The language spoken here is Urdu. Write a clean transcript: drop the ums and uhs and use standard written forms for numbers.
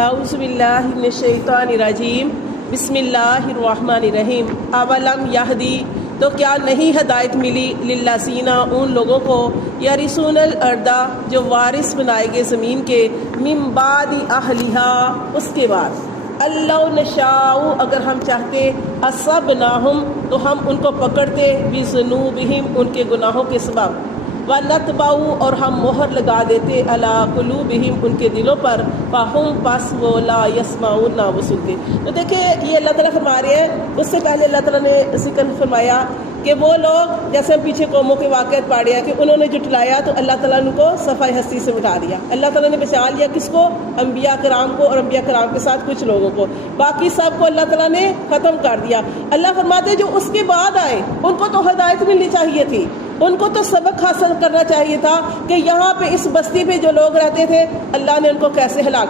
اعوذ باللہ من الشیطان الرجیم بسم اللہ الرحمن الرحیم اولم یہدی تو کیا نہیں ہدایت ملی للذین ان لوگوں کو یرثون الارض جو وارث بنائے گئے زمین کے من بعد اہلھا اس کے بعد اللہ نشاء اگر ہم چاہتے اصبناہم تو ہم ان کو پکڑتے بذنوبہم ان کے گناہوں کے سبب وَنَتْبَعُ اور ہم مہر لگا دیتے عَلَىٰ قُلُوبِهِمْ ان کے دلوں پر فَهُمْ پس وہ لا يَسْمَعُونَ نہ وہ سنتے۔ تو دیکھیں یہ اللہ تعالیٰ فرما رہے ہیں، اس سے پہلے اللہ تعالیٰ نے ذکر فرمایا کہ وہ لوگ جیسے ہم پیچھے قوموں کے واقعات پڑھے ہیں کہ انہوں نے جھٹلایا تو اللہ تعالیٰ نے ان کو صفحہ ہستی سے مٹا دیا۔ اللہ تعالیٰ نے بچا لیا کس کو؟ انبیاء کرام کو، اور انبیاء کرام کے ساتھ کچھ لوگوں کو، باقی سب کو اللہ تعالیٰ نے ختم کر دیا۔ اللہ فرماتے ہیں جو اس کے بعد آئے ان کو تو ہدایت ملنی چاہیے تھی، ان کو تو سبق حاصل کرنا چاہیے تھا کہ یہاں پہ اس بستی پہ جو لوگ رہتے تھے اللہ نے ان کو کیسے ہلاک